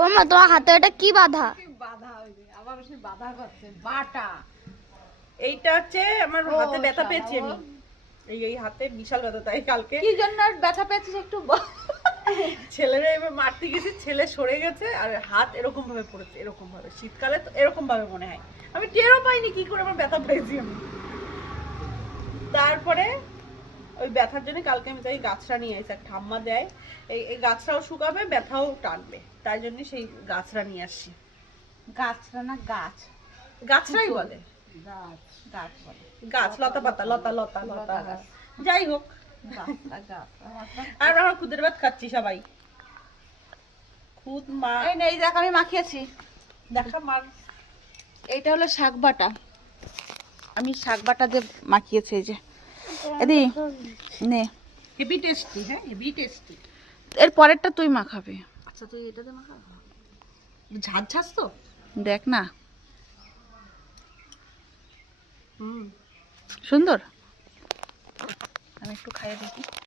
ও মা, তোমার হাতে এটা কি বাধা? বাধা হইবে আবার বেশি বাধা করছে বাটা। এইটা হচ্ছে আমার হাতে ব্যথা পেয়েছি আমি, এই হাতে বিশাল ব্যথা। তাই কালকে কি জন্য ব্যথা পেয়েছিস একটু ছেলেরা এবার মারতে গেছি, ছেলে সরে গেছে আর হাত এরকম ভাবে পড়েছে, এরকম ভাবে। শীতকালে তো এরকম ভাবে মনে হয়, আমি টেরও পাইনি কি করে আমার ব্যথা পেয়েছি আমি। তারপরে ওই ব্যথার জন্য কালকে আমি তাই গাছটা নিয়ে আসি, আর ঠাম্মা দেয় এই গাছটাও শুকাবে, ব্যথাও টানবে, তাই জন্য সেই গাছটা নিয়ে আসছি। গাছটা না গাছ, গাছটাই বলে, গাছ গাছ বলে, গাছ লতা পাতা, লতা লতা লতা গাছ, যাই হোক। গাছ। আর আমরা খুদের ভাত খাচ্ছি সবাই, খুদ মা। এই নেই দেখ আমি মাখিয়েছি, দেখা মার। এইটা হলো শাক বাটা, আমি শাক বাটা দিয়ে মাখিয়েছি। এই যে এদি নে, হেভি টেস্টি, হ্যাঁ হেভি টেস্টি। এর পরেরটা তুই মাখাবি। আচ্ছা তুই এটা দে মাখা, ঝাঁঝ ঝাঁঝ তো দেখ না হুম সুন্দর। আমি একটু খাইয়ে দেখি।